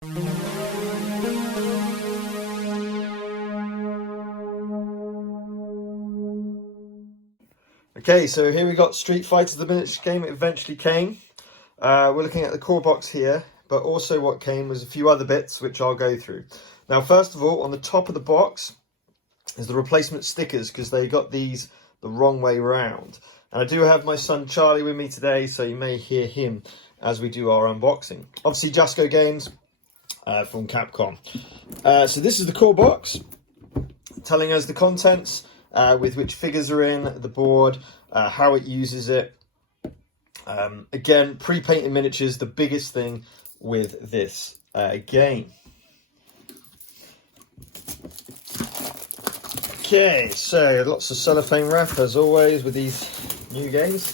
Okay, so here we got Street Fighter, the miniature game. It eventually came. We're looking at the core box here, but also what came was a few other bits which I'll go through. Now, first of all, on the top of the box is the replacement stickers, because they got these the wrong way round. And I do have my son Charlie with me today, so you may hear him as we do our unboxing. Obviously, Jasco Games from Capcom. So this is the core box, telling us the contents, with which figures are in, the board, how it uses it. Again, pre-painted miniatures, the biggest thing with this game. Okay, so lots of cellophane wrap as always with these new games.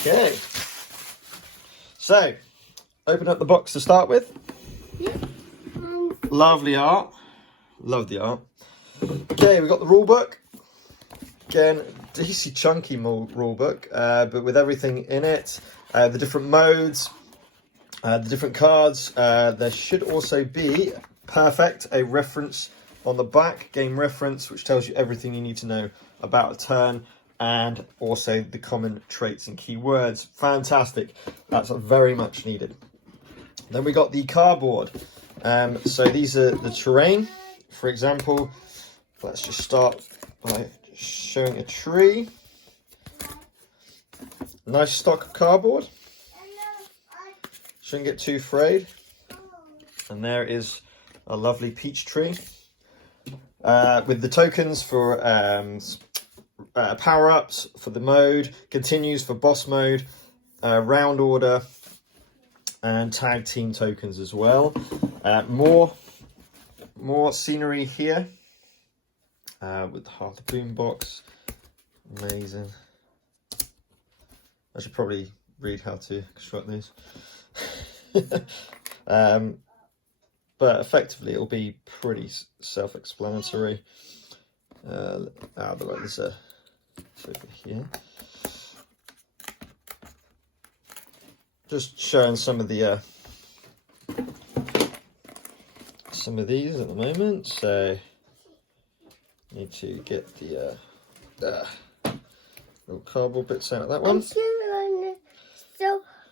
Okay, so open up the box to start with. Lovely art, love the art. Okay, we've got the rule book. Again, decently chunky rule book, but with everything in it, the different modes, the different cards. There should also be, perfect, a reference on the back, game reference, which tells you everything you need to know about a turn, and also the common traits and keywords. Fantastic, that's very much needed. Then we got the cardboard. So these are the terrain. For example, let's just start by showing a tree. Nice stock of cardboard. Shouldn't get too frayed. And there is a lovely peach tree. With the tokens for power-ups for the mode, continues for boss mode, round order, and tag team tokens as well. More scenery here. With half the boom box. Amazing. I should probably read how to construct these. But effectively it'll be pretty self-explanatory. There's a over here. Just showing some of the these at the moment. So need to get the little cardboard bits out of that one. So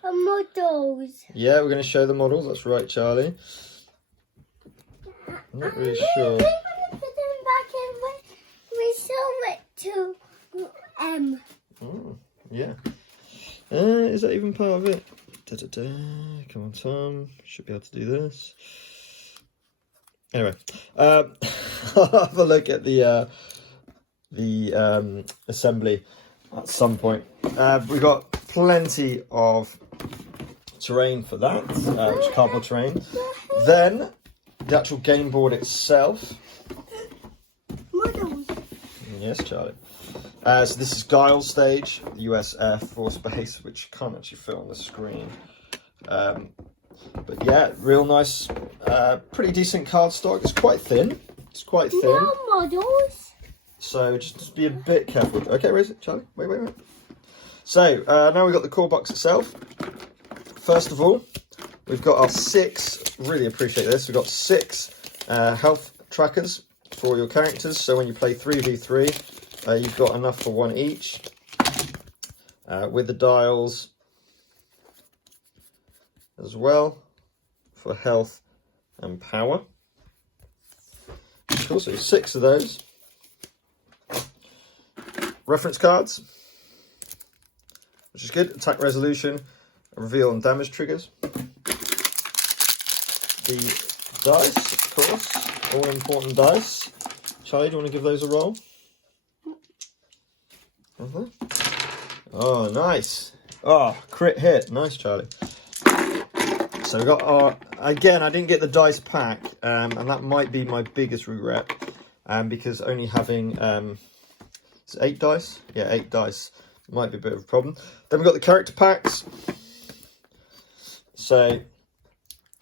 models. Yeah, we're going to show the models. That's right, Charlie. I'm not really sure. We want to put them back in. We show it to Oh, yeah. Is that even part of it? Come on, Tom. Should be able to do this. Anyway, I'll have a look at the assembly at some point. We've got plenty of terrain for that, which is cardboard terrain. Then the actual game board itself. models. Yes, Charlie. So this is Guile Stage, the US Air Force Base, which you can't actually fit on the screen. But yeah, real nice, pretty decent cardstock. It's quite thin. It's quite thin. More models. So just be a bit careful. Okay, where is it, Charlie? Wait. So now we've got the core box itself. First of all, we've got our 6, really appreciate this, we've got 6 health trackers for your characters. So when you play 3v3, you've got enough for 1 each. With the dials as well for health and power. Cool, so 6 of those. Reference cards, which is good. Attack resolution, reveal and damage triggers. The dice, of course, all important dice. Charlie, do you want to give those a roll? Oh, nice. Oh, crit hit. Nice, Charlie. So we got our, again, I didn't get the dice pack, and that might be my biggest regret, because only having, is it 8 dice? Yeah, 8 dice might be a bit of a problem. Then we've got the character packs. So,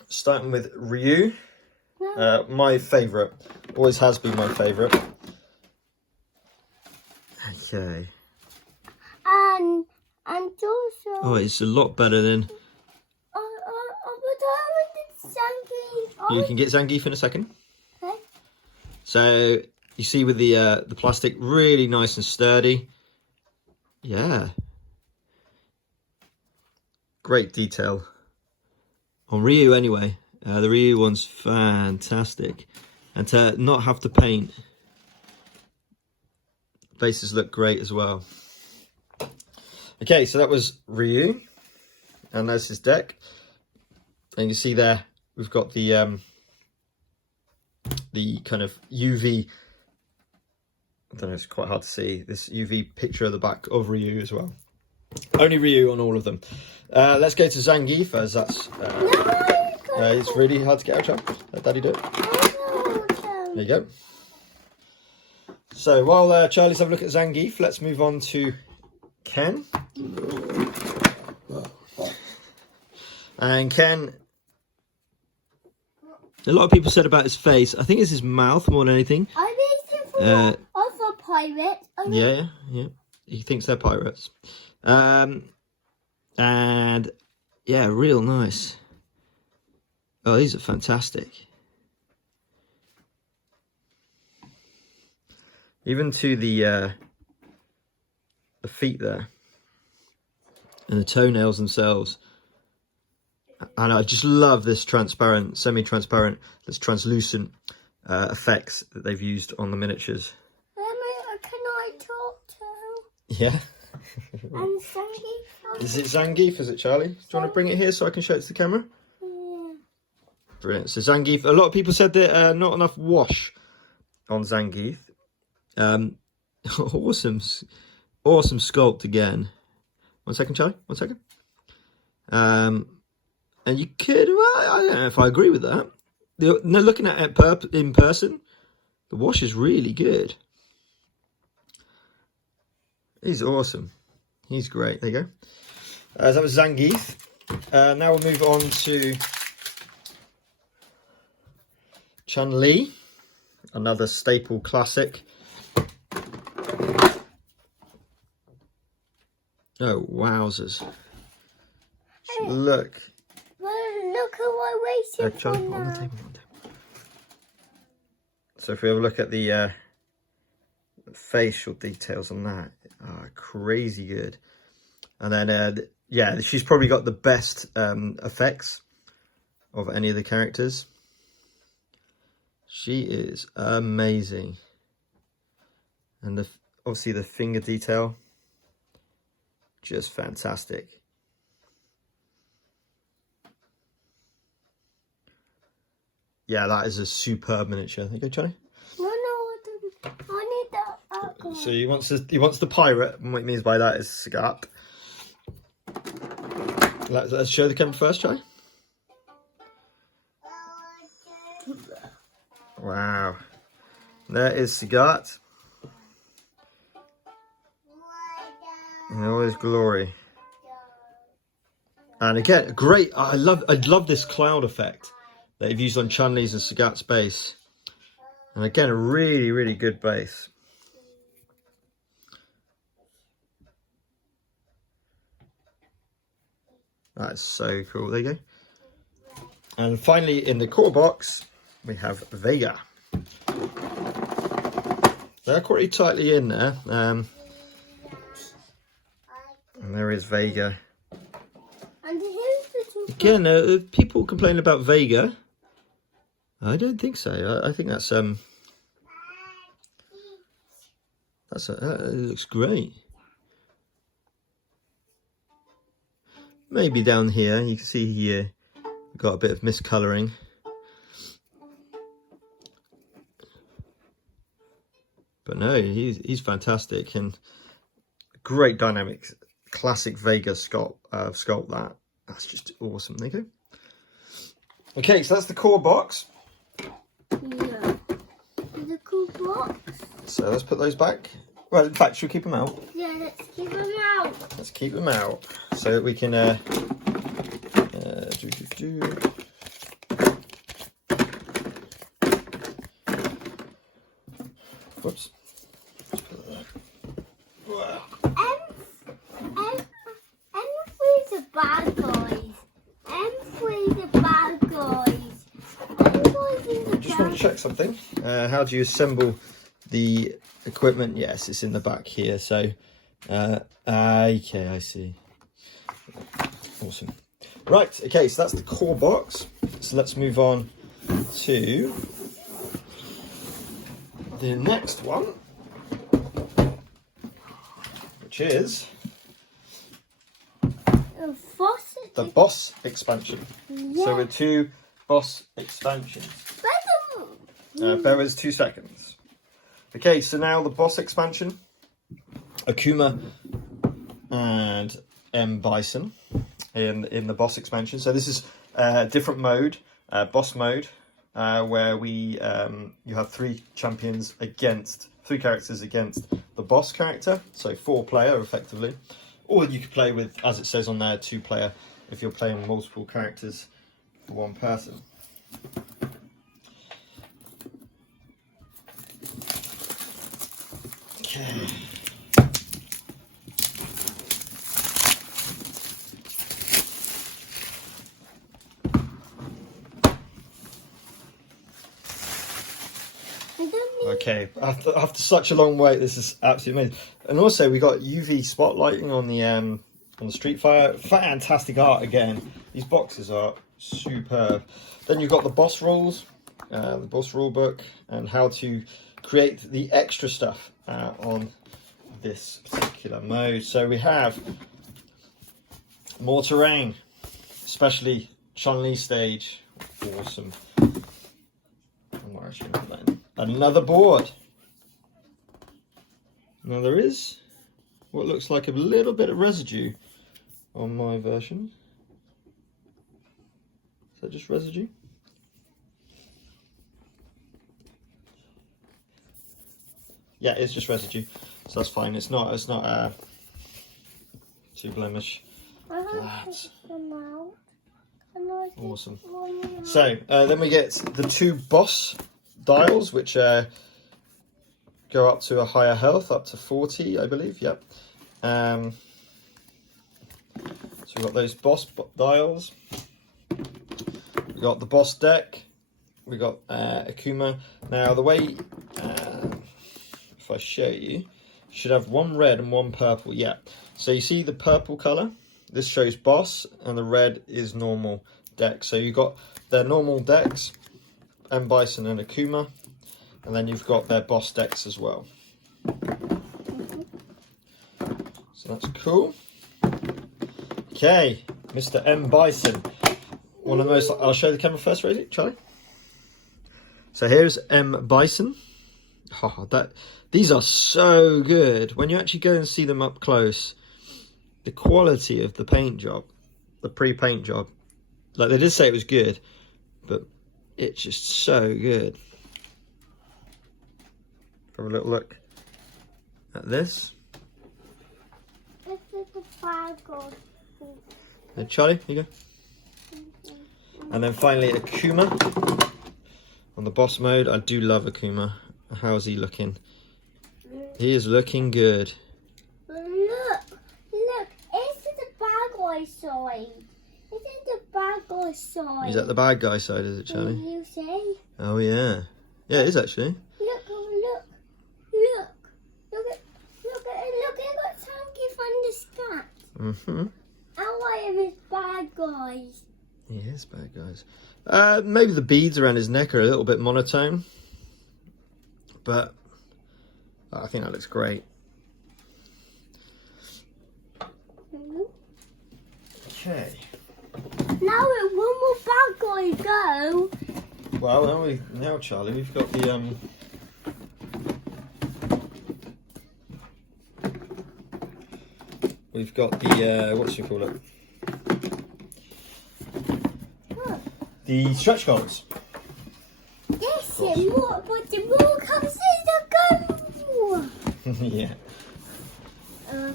starting with Ryu, my favourite, always has been my favourite. Okay. And also. Oh, it's a lot better than. You can get Zangief in a second. Okay. So you see with the plastic, really nice and sturdy. Yeah. Great detail. On Ryu anyway. The Ryu one's fantastic. And to not have to paint. Bases look great as well. Okay, so that was Ryu. And there's his deck. And you see there, we've got the kind of UV, I don't know, it's quite hard to see, this UV picture of the back of Ryu as well. Only Ryu on all of them. Let's go to Zangief, as that's, it's really hard to get out, Chad. Let Daddy do it. There you go. So while Charlie's having a look at Zangief, let's move on to Ken. And Ken, a lot of people said about his face, I think it's his mouth more than anything. I made him for pirates. Yeah. He thinks they're pirates. And yeah, real nice. Oh, these are fantastic. Even to the feet there. And the toenails themselves. And I just love this transparent, semi-transparent, this translucent effects that they've used on the miniatures. Can I talk to? Yeah. And Zangief? Is it Zangief? Is it Charlie? Do you want to bring it here so I can show it to the camera? Yeah. Brilliant. So Zangief, a lot of people said that not enough wash on Zangief. Awesome sculpt again. 1 second, Charlie. 1 second. And you could, well, I don't know if I agree with that. No, looking at it in person, the wash is really good. He's awesome. He's great. There you go. That was Zangief. Now we'll move on to Chun-Li, another staple classic. Oh, wowzers. So look. Look at what we're waiting for now. On the table. So if we have a look at the facial details on that, crazy good. And then, yeah, she's probably got the best effects of any of the characters. She is amazing. And obviously the finger detail, just fantastic. Yeah, that is a superb miniature. There you go, Charlie. No, I need that alcohol. So he wants the pirate, and what he means by that is Sagat. Let's show the camera first, Charlie. Wow. There is Sagat. In all his glory. And again, great. I love this cloud effect that they've used on Chun-Li's and Sagat's base. And again, a really, really good base. That's so cool. There you go. And finally, in the core box, we have Vega. They're quite tightly in there. And there is Vega. And here's the Again, people complain about Vega. I don't think so. I think that's it looks great. Maybe down here you can see here got a bit of miscolouring. But no, he's fantastic and great dynamics. Classic Vega sculpt that's just awesome. There you go. Okay, so that's the core box. Yeah. The cool box. So let's put those back. Well, in fact, should we keep them out? Yeah, let's keep them out. Let's keep them out so that we can Whoops. Let's put that there. Wow. M3's the bad guys. M3's the bad guys. check something. How do you assemble the equipment? Yes, it's in the back here. So, okay, I see. Awesome. Right, okay, so that's the core box. So let's move on to the next one, which is the boss expansion. Yeah. So with 2 boss expansions. Bear with us 2 seconds. Okay, so now the boss expansion, Akuma and Bison in the boss expansion. So this is a different mode, boss mode, where you have 3 champions against 3 characters against the boss character. So 4-player effectively, or you could play with, as it says on there, 2-player if you're playing multiple characters for 1 person. Okay. Okay, after such a long wait, this is absolutely amazing. And also, we got UV spotlighting on the Street Fighter. Fantastic art again. These boxes are superb. Then you've got the boss rules, the boss rule book, and how to create the extra stuff on this particular mode. So we have more terrain, especially Chun-Li stage. Awesome. Another board. Now there is what looks like a little bit of residue on my version. Is that just residue? Yeah, it's just residue, so that's fine. It's not too blemish. That's awesome. So then we get the 2 boss dials, which go up to a higher health, up to 40, I believe. Yep. So we've got those boss dials. We got the boss deck. We got Akuma. Now the way, if I show you, should have 1 red and 1 purple. Yeah. So you see the purple color. This shows boss, and the red is normal deck. So you've got their normal decks, and Bison and Akuma, and then you've got their boss decks as well. So that's cool. Okay, Mr. M. Bison. One of the most, I'll show the camera first, Rosie, Charlie. So here's M. Bison. Oh, these are so good. When you actually go and see them up close, the quality of the paint job, the pre-paint job, like they did say it was good, but it's just so good. Have a little look at this. This is the bag of... And Charlie, here you go. And then finally Akuma on the boss mode. I do love Akuma. How's he looking? He is looking good. Look, it's the bad guy side. It's the bad guy side. Is that the bad guy side, is it, Charlie? You see? Oh yeah. Yeah, it is actually. Look, I got Zangief on the scat. Mm-hmm. How I am his bad guys. He is bad guys. Maybe the beads around his neck are a little bit monotone, but I think that looks great. Okay. Now one more bad guy go. Well, now Charlie, we've got the what do you call it? What? The stretch goals. Yes, and more, but the more comes in the go. Yeah.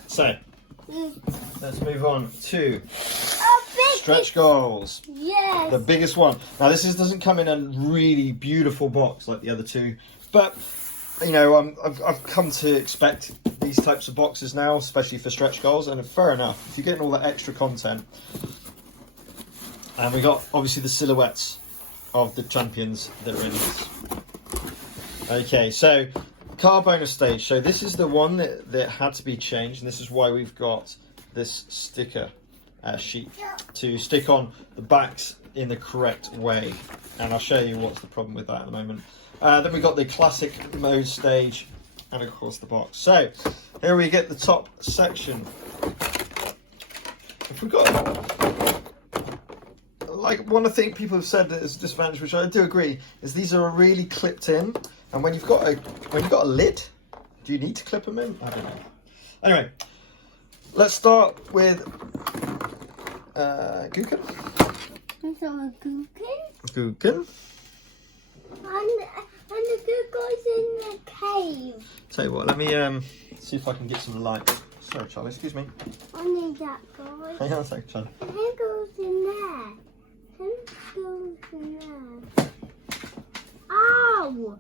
So let's move on to stretch goals. Yes. The biggest one. Now this doesn't come in a really beautiful box like the other 2, but you know I've come to expect these types of boxes now, especially for stretch goals, and fair enough if you're getting all that extra content. And we got obviously the silhouettes of the champions that are in this. Okay, so Carpenter Stage. So this is the one that had to be changed, and this is why we've got this sticker sheet to stick on the backs in the correct way. And I'll show you what's the problem with that in a moment. Then we got the classic mode stage, and of course the box. So here we get the top section. If we got, like, one of the things people have said that is a disadvantage, which I do agree, is these are really clipped in. And when you've got a lid, do you need to clip them in? I don't know. Anyway, let's start with Guile. Guile. And the good guy's in the cave. Tell you what, let me see if I can get some light. Sorry, Charlie, excuse me. I need that guy. Hang on a second, Charlie. Who goes in there? Who goes in there? Ow!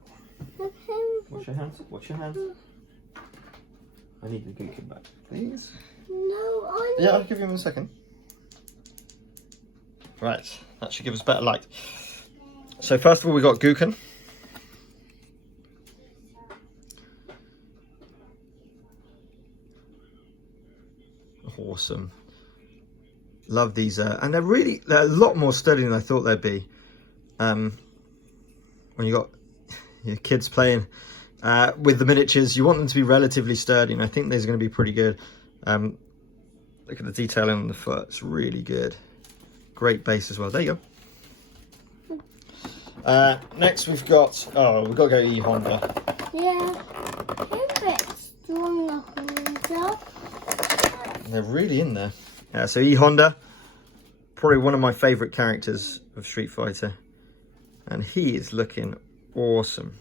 Watch your hands, watch your hands. I need the Guile back, please. No, I need... Yeah, I'll give you in a second. Right, that should give us better light. So first of all, we got Guile. Awesome. Love these, and they're a lot more sturdy than I thought they'd be. When you got your kids playing with the miniatures, you want them to be relatively sturdy, and I think these are going to be pretty good. Look at the detailing on the foot; it's really good. Great base as well. There you go. Next, we've got we've got to go E Honda. Yeah, a bit stronger Honda. They're really in there. So E Honda, probably one of my favourite characters of Street Fighter, and he is looking awesome.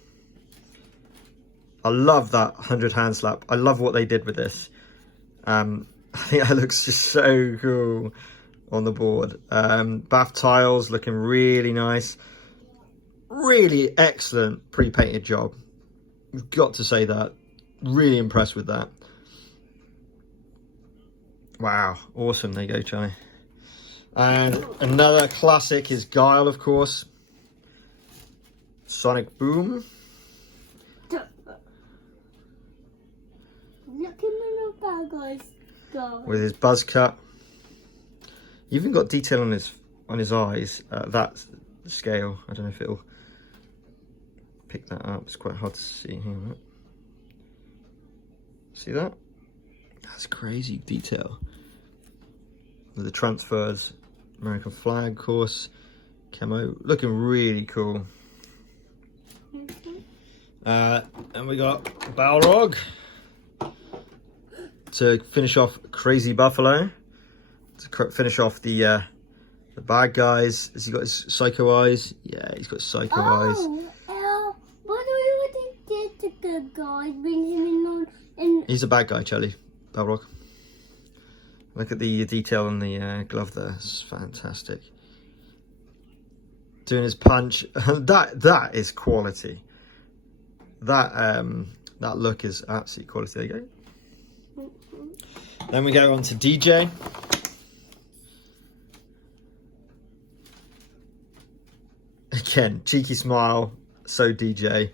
I love that 100 hand slap. I love what they did with this. I think that looks just so cool on the board. Bath tiles looking really nice. Really excellent pre-painted job. You've got to say that. Really impressed with that. Wow, awesome. There you go, Charlie. And another classic is Guile, of course. Sonic Boom. Look at the bad guys go. With his buzz cut. Even got detail on his eyes at that scale. I don't know if it'll pick that up. It's quite hard to see. Hang on a minute. See that? That's crazy detail. With the transfers, American flag, of course, camo, looking really cool. And we got Balrog to finish off Crazy Buffalo, to finish off the bad guys. Has he got his psycho eyes? Yeah, he's got psycho eyes. What do you did to good guys? Bring him in on. He's a bad guy, Charlie. Balrog. Look at the detail on the glove there. It's fantastic. Doing his punch. that is quality. That look is absolute quality. There you go. Then we go on to DJ. Again, cheeky smile. So DJ.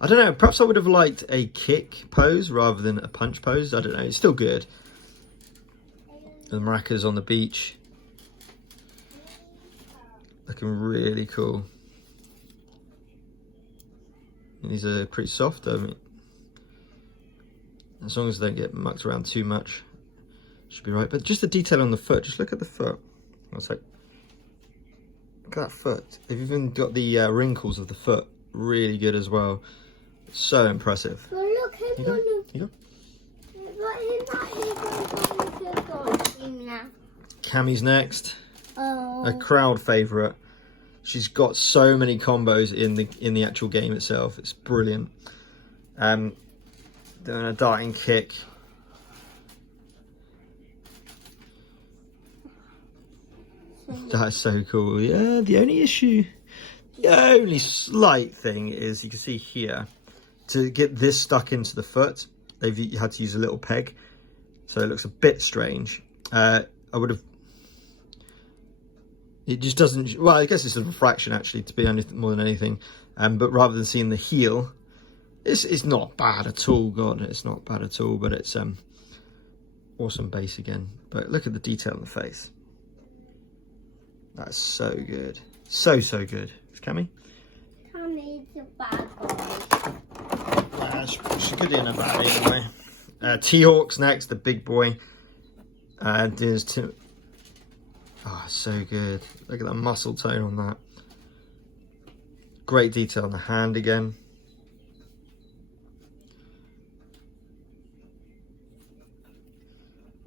I don't know, perhaps I would have liked a kick pose rather than a punch pose. I don't know, it's still good. The maracas on the beach. Looking really cool. And these are pretty soft, I mean, as long as they don't get mucked around too much, should be right. But just the detail on the foot, just look at the foot. Look at that foot. They've even got the wrinkles of the foot really good as well. So impressive. Well, look, him on the... the... Cami's next. Oh. A crowd favourite. She's got so many combos in the actual game itself. It's brilliant. Doing a darting kick. That's so cool. Yeah, the only slight thing is you can see here, to get this stuck into the foot, they've had to use a little peg, so it looks a bit strange. I would have, It just doesn't, well, I guess it's a refraction actually, to be honest, more than anything. But rather than seeing the heel, it's not bad at all. God, it's not bad at all, but it's awesome base again. But look at the detail in the face. That's so good. So good. It's Cami? Cami's a bad boy. She's good in a bad anyway. T-Hawk's next, the big boy. There's two. Oh, so good. Look at that muscle tone on that. Great detail on the hand again.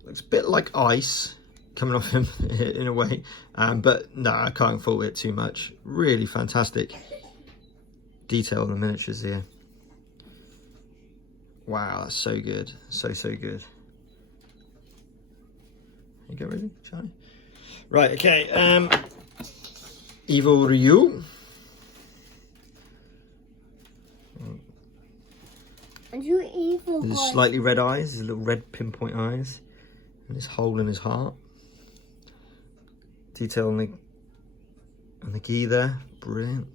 Looks a bit like ice coming off him in a way. But no, I can't fault it too much. Really fantastic detail on the miniatures here. Wow, that's so good. So good. You go ready, Charlie? Right, okay. Evil Ryu. And you evil His boy. slightly red eyes, his little red pinpoint eyes, and this hole in his heart. Detail on the gi there, brilliant.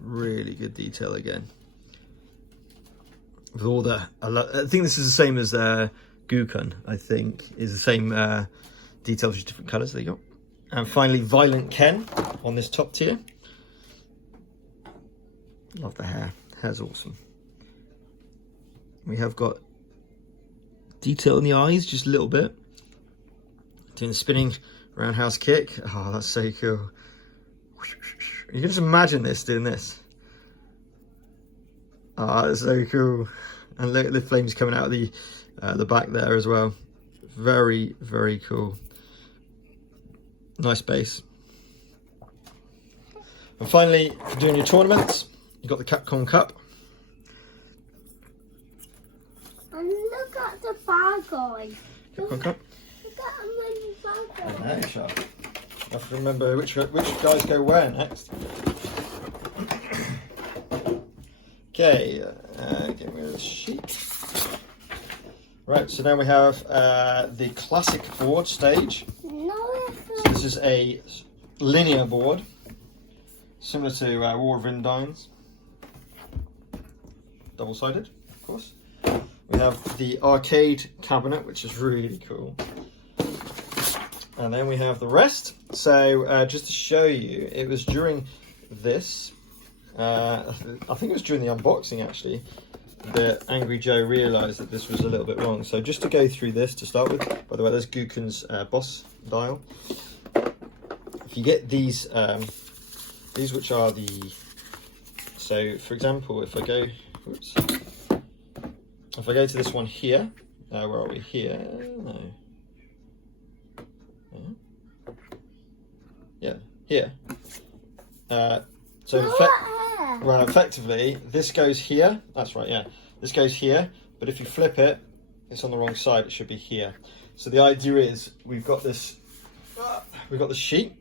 Really good detail again. With all the, I think this is the same as Gukun, I think, is the same details, just different colours. There you go. And finally, Violent Ken on this top tier. Love the hair. Hair's awesome. We have got detail in the eyes, just a little bit. Doing the spinning roundhouse kick. Oh, that's so cool. You can just imagine this, doing this. Oh, that's so cool. And look at the flames coming out of the back there as well. Very cool. Nice base. And finally, for doing your tournaments, you've got the Capcom Cup. And look at the bad guy. Capcom Cup. Look at him when he's bad guy. I know, Sharp. I have to remember which guys go where next. Okay, get rid of the sheet. Right, so now we have the classic board stage. No, So this is a linear board, similar to War of Indines. Double-sided, of course. We have the arcade cabinet, which is really cool. And then we have the rest. So just to show you, it was during this, I think it was during the unboxing actually, that Angry Joe realised that this was a little bit wrong. So just to go through this to start with, by the way, there's Gukun's boss dial. If you get these which are the, so for example, if I go, oops, if I go to this one here, where are we? Here, no. Yeah, here. Well, effectively, this goes here. That's right, yeah. This goes here, but if you flip it, it's on the wrong side. It should be here. So the idea is we've got this sheet.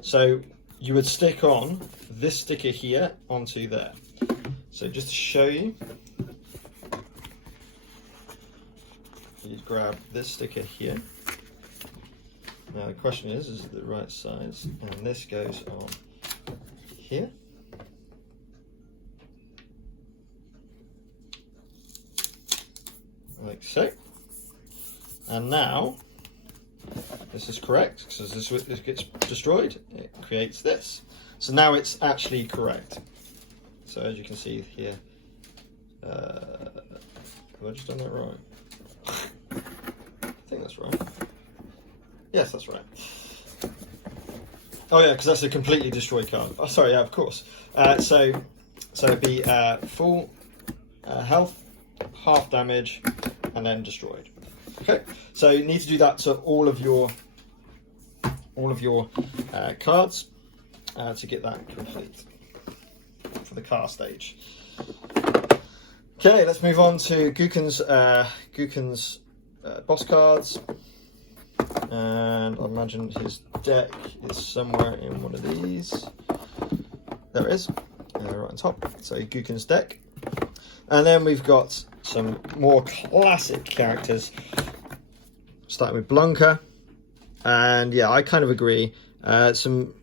So you would stick on this sticker here onto there. So just to show you, you'd grab this sticker here. Now the question is it the right size? And this goes on here. Like so. And now, this is correct, because this gets destroyed, it creates this. So now it's actually correct. So as you can see here, have I just done that right? I think that's right. Yes, that's right. Oh yeah, because that's a completely destroyed card. Oh, sorry, yeah, of course. So it'd be full health, half damage, and then destroyed. Okay, so you need to do that to all of your cards to get that complete for the car stage. Okay, let's move on to Gukun's boss cards. And I imagine his deck is somewhere in one of these. There it is, right on top. So Gukun's deck. And then we've got some more classic characters, starting with Blanca. and yeah, I kind of agree. Some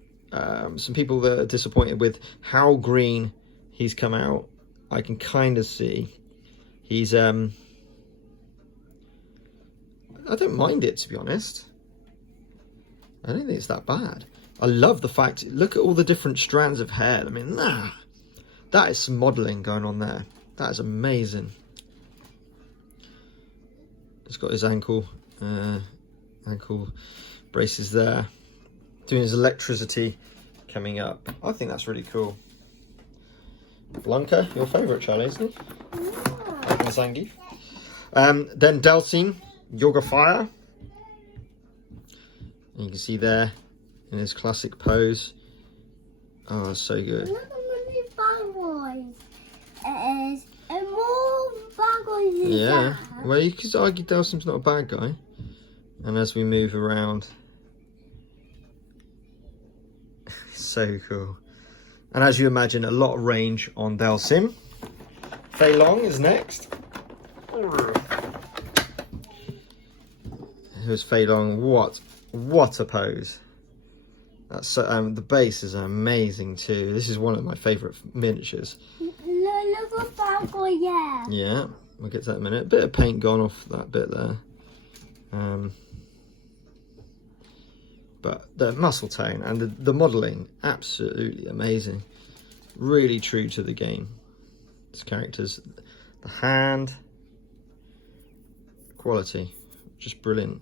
people that are disappointed with how green he's come out. I can kind of see he's I don't mind it, to be honest. I don't think it's that bad. I love the fact, look at all the different strands of hair. I mean, that is some modelling going on there. That is amazing. He's got his ankle braces there. Doing his electricity coming up. I think that's really cool. Blanca, your favourite, Charlie, isn't it? Yeah. Zangief. Then Delcine, Yoga Fire. And you can see there in his classic pose. Oh, so good. Look at many bad boys. It is and more bad boys than Yeah. that. Well, you could argue Delcine's not a bad guy. And as we move around, so cool. And as you imagine, a lot of range on Delcine. Fei Long is next. Here's Fei Long. What a pose. That's so, the base is amazing too. This is one of my favourite miniatures. Look at bad boy, yeah. Yeah, we'll get to that in a minute. Bit of paint gone off that bit there. But the muscle tone and the modelling, absolutely amazing. Really true to the game. This character's, the hand, quality, just brilliant.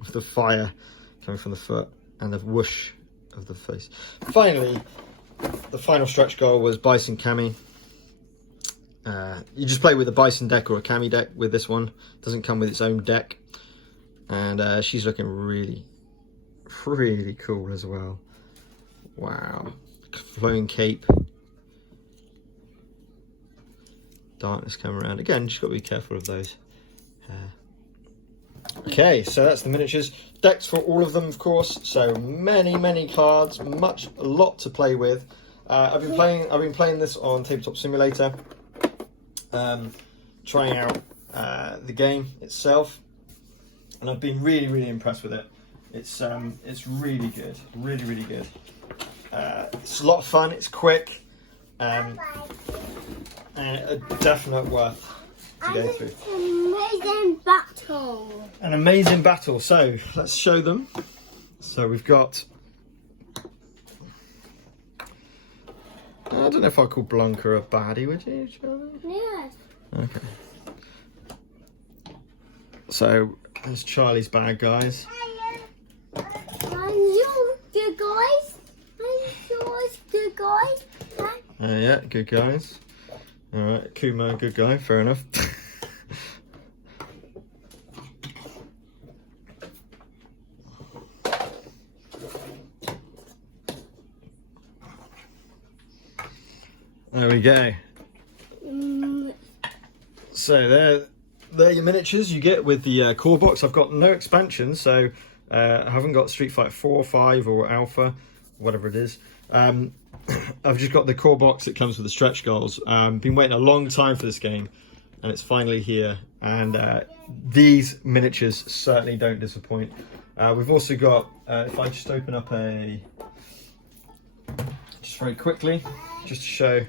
With the fire coming from the foot and the whoosh of the face. Finally, the final stretch goal was Bison Cami. You just play with a Bison deck or a Cami deck with this one. It doesn't come with its own deck. And she's looking really cool as well. Wow. Flowing cape. Darkness coming around. Again, just got to be careful of those. Okay, so that's the miniatures. Decks for all of them, of course. So many cards. A lot to play with. I've been playing this on Tabletop Simulator. Trying out the game itself. And I've been really impressed with it. It's really good, really good. It's a lot of fun. It's quick, and a definite worth to go through. Amazing battle. An amazing battle. So let's show them. So we've got. I don't know if I'd call Blanca a baddie, would you, Charlie? Yes. Okay. So there's Charlie's bad guys. And you good guys. And yours good guys. Yeah, good guys. Alright, Kuma, good guy, fair enough. There we go. So they're your miniatures you get with the core box. I've got no expansion, so I haven't got Street Fighter 4, 5 or Alpha, whatever it is. I've just got the core box that comes with the stretch goals. Been waiting a long time for this game, and it's finally here. And these miniatures certainly don't disappoint. We've also got, if I just open up just very quickly, just to show.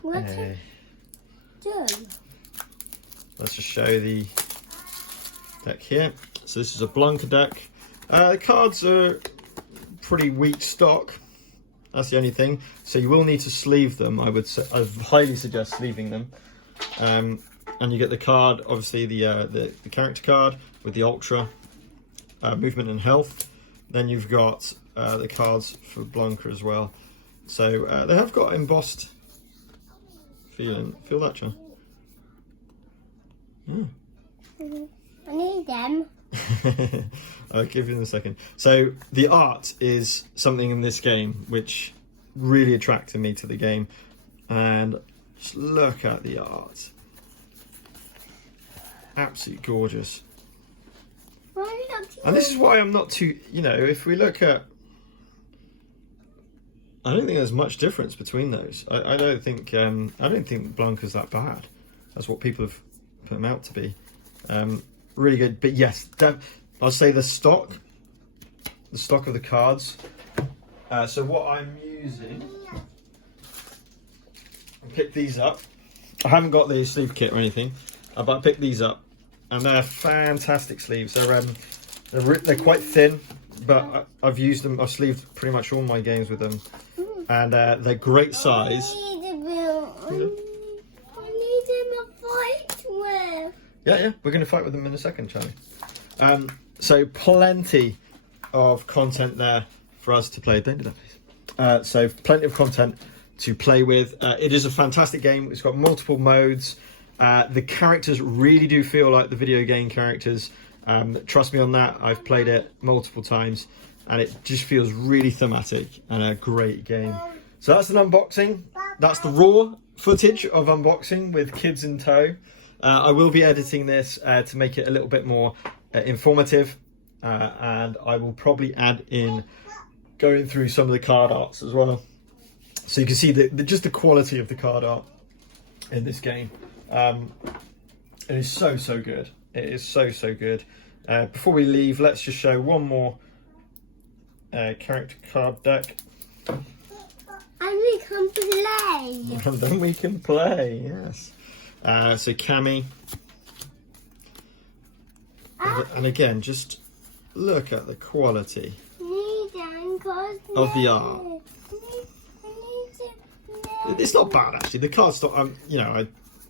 What to do? Let's just show the deck here. So this is a Blanca deck. The cards are pretty weak stock. That's the only thing. So you will need to sleeve them. I highly suggest sleeving them. And you get the card, obviously the character card with the ultra movement and health. Then you've got the cards for Blanca as well. So they have got embossed feeling. Feel that, John? Yeah. I need them. I'll give you in a second. So the art is something in this game which really attracted me to the game, and just look at the art. Absolutely gorgeous. And this is why I'm not too, if we look at, I don't think there's much difference between those. I don't think Blanca's that bad. That's what people have put him out to be. Really good, but yes, I'll say the stock of the cards. So what I'm using, I picked these up. I haven't got the sleeve kit or anything, but I picked these up, and they're fantastic sleeves. They're quite thin, but I've used them. I've sleeved pretty much all my games with them, and they're great size. I need him to fight with. Yeah, we're going to fight with them in a second, Charlie. So plenty of content there for us to play. Don't do that, please. So plenty of content to play with. It is a fantastic game. It's got multiple modes. The characters really do feel like the video game characters. Trust me on that. I've played it multiple times, and it just feels really thematic and a great game. So that's an unboxing. That's the raw footage of unboxing with kids in tow. I will be editing this to make it a little bit more informative, and I will probably add in going through some of the card arts as well, so you can see just the quality of the card art in this game. It is so good. It is so good. Before we leave, let's just show one more character card deck. And we can play. And then we can play, yes. So Cami. And again, just look at the quality of the art. It's not bad, actually. The card stock,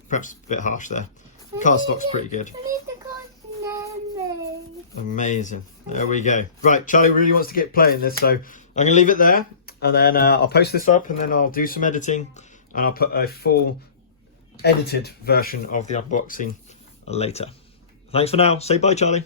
perhaps a bit harsh there. The card stock's pretty good. Amazing. There we go. Right, Charlie really wants to get playing this, so I'm going to leave it there. And then I'll post this up, and then I'll do some editing, and I'll put a full edited version of the unboxing later. Thanks for now. Say bye, Charlie.